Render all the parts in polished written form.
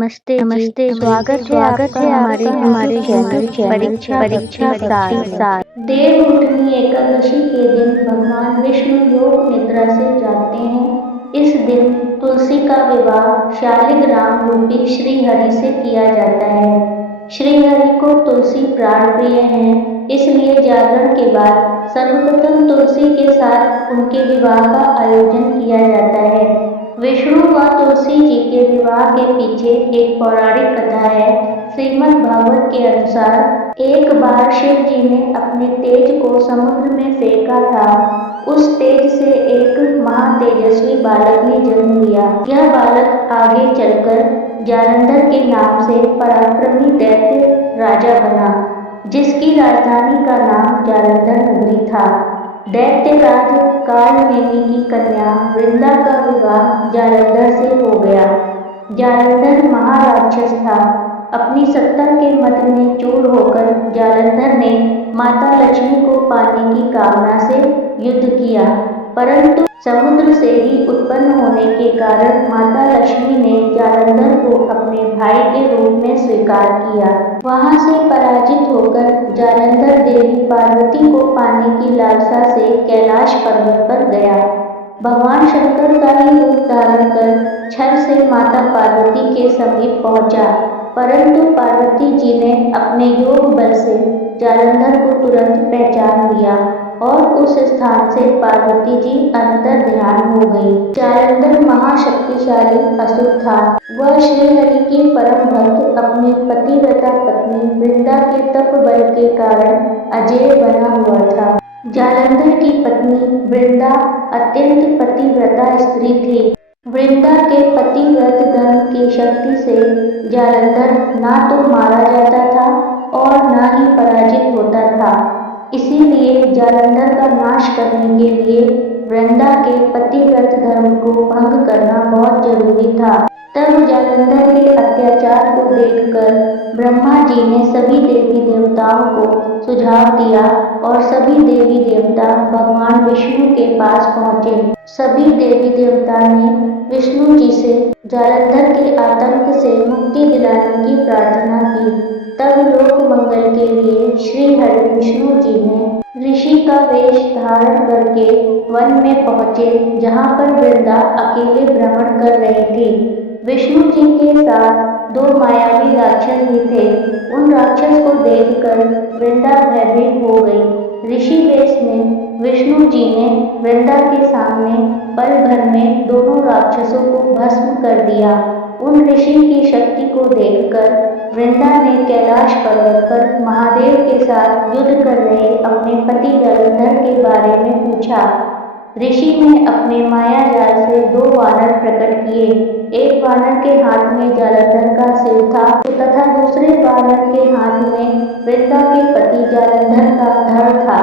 नमस्ते जी, स्वागत है आपका हमारे चैनल परीक्षा सार। देव उठनी एकादशी के दिन भगवान विष्णु योग निद्रा से जागते हैं। इस दिन तुलसी का विवाह शालिग्राम रूपी श्री हरि से किया जाता है। श्री हरि को तुलसी प्राण प्रिय है, इसलिए जागरण के बाद सर्वप्रथम तुलसी के साथ उनके विवाह का आयोजन किया जाता है। विष्णु व तुलसी जी के विवाह के पीछे एक पौराणिक कथा है। श्रीमद् भागवत के अनुसार एक बार शिव जी ने अपने तेज को समुद्र में फेंका था। उस तेज से एक महातेजस्वी बालक ने जन्म लिया। यह बालक आगे चलकर जालंधर के नाम से पराक्रमी दैत्य राजा बना, जिसकी राजधानी का नाम जालंधर नगरी था। दैत्यराज कालनेमी की कन्या वृंदा का विवाह जालंधर से हो गया। जालंधर महाराक्षस था। अपनी सत्ता के मद में चूर होकर जालंधर ने माता लक्ष्मी को पाने की कामना से युद्ध किया, परंतु समुद्र से ही उत्पन्न होने के कारण माता लक्ष्मी ने जालंधर को अपने भाई के रूप में स्वीकार किया। वहां से पराजित होकर जालंधर देवी पार्वती को पाने की लालसा से कैलाश पर्वत पर गया। भगवान शंकर का ही रूप धारण कर छल से माता पार्वती के समीप पहुंचा, परंतु पार्वती जी ने अपने योग बल से जालंधर को तुरंत पहचान लिया और उस स्थान से पार्वती जी अंतर ध्यान हो गई। जालंधर महाशक्तिशाली असुर था। वह श्रीहरि की परम भक्त अपनी पतिव्रता पत्नी वृंदा के तप बल के कारण अजेय बना हुआ था। जालंधर की पत्नी वृंदा अत्यंत पतिव्रता स्त्री थी। वृंदा के पतिव्रत धर्म की शक्ति से जालंधर ना तो मारा जाता था और ना ही पराजित होता था। इसीलिए जालंधर का नाश करने के लिए वृंदा के पतिव्रत धर्म को भंग करना बहुत जरूरी था। तब जालंधर के अत्याचार को देखकर ब्रह्मा जी ने सभी देवी देवताओं को सुझाव दिया और सभी देवी देवता भगवान विष्णु के पास पहुँचे। सभी देवी देवता ने विष्णु जी से जालंधर के आतंक से मुक्ति दिलाने की प्रार्थना की। तब लोक मंगल के लिए श्री हरि विष्णु जी ने ऋषि का वेश धारण करके वन में पहुँचे, जहाँ पर वृंदा अकेले भ्रमण कर रही थी। विष्णु जी के साथ दो मायावी राक्षस भी थे। उन राक्षस को देखकर वृंदा भयभीत हो गई। ऋषि वेश में विष्णु जी ने वृंदा के सामने पल भर में दोनों राक्षसों को भस्म कर दिया। उन ऋषि की शक्ति को देखकर वृंदा ने कैलाश पर्वत पर महादेव के साथ युद्ध कर रहे अपने पति जालंधर के बारे में पूछा। ऋषि ने अपने माया जाल से दो वानर प्रकट किए। एक वानर के हाथ में जालंधर का सिर था तथा दूसरे वानर के हाथ में वृंदा के पति जालंधर का धड़ था।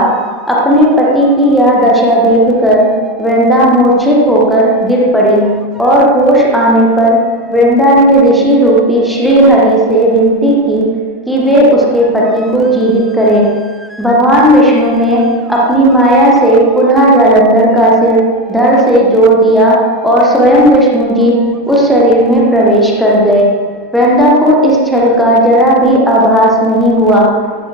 अपने पति की यह दशा देखकर वृंदा मूर्छित होकर गिर पड़ी और होश आने पर वृंदा ने ऋषि रूपी श्री हरि से विनती की कि वे उसके पति को जीवित करें। भगवान विष्णु ने अपनी माया से पुनः जालंधर का सिर धड़ से जोड़ दिया और स्वयं विष्णु जी उस शरीर में प्रवेश कर गए। वृंदा को इस छल का जरा भी आभास नहीं हुआ।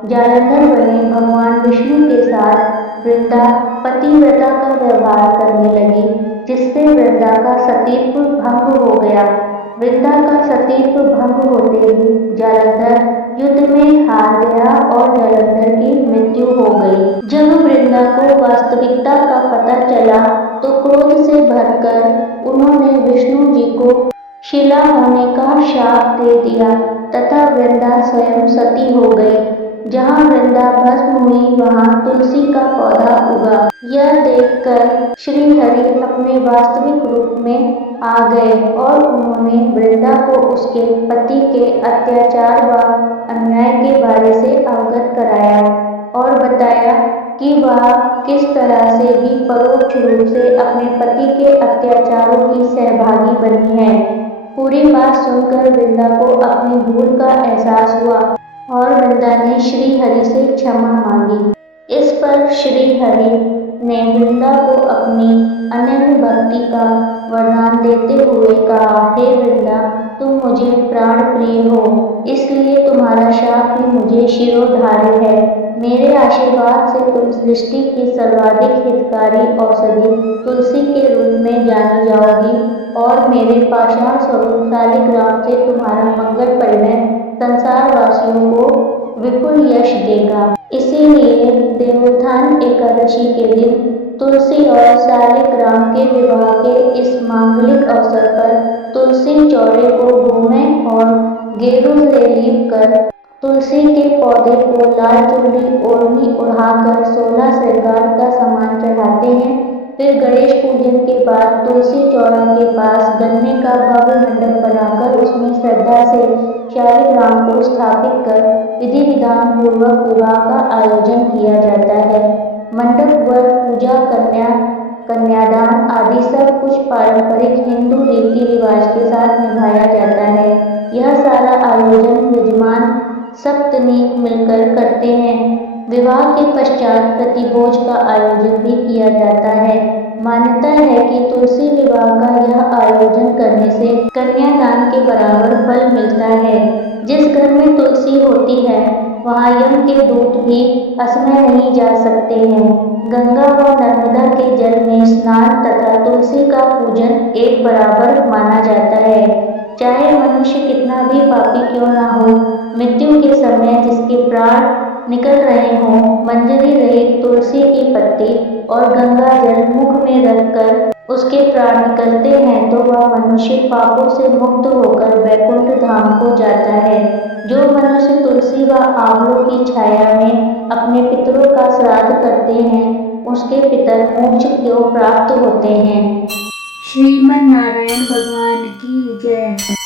जालंधर बने भगवान विष्णु के साथ वृंदा पतिव्रता का व्यवहार करने लगी, जिससे वृंदा का सतीत्व भंग हो गया। वृंदा का सतीत्व भंग होते ही जालंधर युद्ध में हार गया और जालंधर की मृत्यु हो गई। जब वृंदा को वास्तविकता का पता चला तो क्रोध से भरकर उन्होंने विष्णु जी को शिला होने का शाप दे दिया तथा वृंदा स्वयं सती हो गई। जहाँ वृंदा भस्म हुई वहाँ तुलसी का पौधा उगा। यह देखकर श्री हरि अपने वास्तविक रूप में आ गए और उन्होंने वृंदा को उसके पति के अत्याचार व अन्याय के बारे से अवगत कराया और बताया कि वह किस तरह से भी परोक्ष रूप से अपने पति के अत्याचारों की सहभागी बनी है। पूरी बात सुनकर वृंदा को अपनी भूल का एहसास हुआ और वृंदा ने श्री हरि से क्षमा मांगी। इस पर श्री हरि ने वृंदा को अपनी अनन्य भक्ति का वरदान देते हुए कहा, हे वृंदा, तुम मुझे प्राण प्रिय हो, इसलिए तुम्हारा शाप भी मुझे शिरोधार्य है। मेरे आशीर्वाद से तुम सृष्टि की सर्वाधिक हितकारी औषधि तुलसी के रूप में जानी जाओगी और मेरे पाषाण स्वरूप शालिग्राम से तुम्हारा मंगल परिणय संसार वासियों को विपुल यश देगा। इसीलिए देवोत्थान एकादशी के दिन तुलसी और शालिग्राम के विवाह के इस मांगलिक अवसर पर तुलसी चौरे को घूमें और गेरू से लीप कर तुलसी के पौधे को लाल चुनरी ओढ़नी उड़ाकर 16 श्रृंगार का सामान चढ़ाते हैं। फिर गणेश पूजन के बाद तुलसी चौरा के पास गन्ने का भव्य मंडप बनाकर उसमें श्रद्धा से शालिग्राम को स्थापित कर विधि विधान पूर्वक विवाह का आयोजन किया जाता है। मंडप वर पूजा कन्यादान आदि सब कुछ पारंपरिक हिंदू रीति रिवाज के साथ निभाया जाता है। यह सारा आयोजन यजमान सप्तनीक मिलकर करते हैं। विवाह के पश्चात प्रतिभोज का आयोजन भी किया जाता है। मान्यता है कि तुलसी विवाह का यह आयोजन करने से कन्यादान के बराबर फल मिलता है। जिस घर में तुलसी होती है वहाँ यम के दूत भी असमय नहीं जा सकते हैं। गंगा व नर्मदा के जल में स्नान तथा तुलसी का पूजन एक बराबर माना जाता है। चाहे मनुष्य कितना भी पापी क्यों न हो, मृत्यु के समय जिसके प्राण निकल रहे हों, मंजरी रहित तुलसी की पत्ती और गंगा जल मुख में रखकर उसके प्राण निकलते हैं तो वह मनुष्य पापों से मुक्त होकर वैकुंठ धाम को जाता है। जो मनुष्य तुलसी व आंवलों की छाया में अपने पितरों का श्राद्ध करते हैं उसके पितर मोक्ष को प्राप्त होते हैं। श्रीमन नारायण भगवान की जय।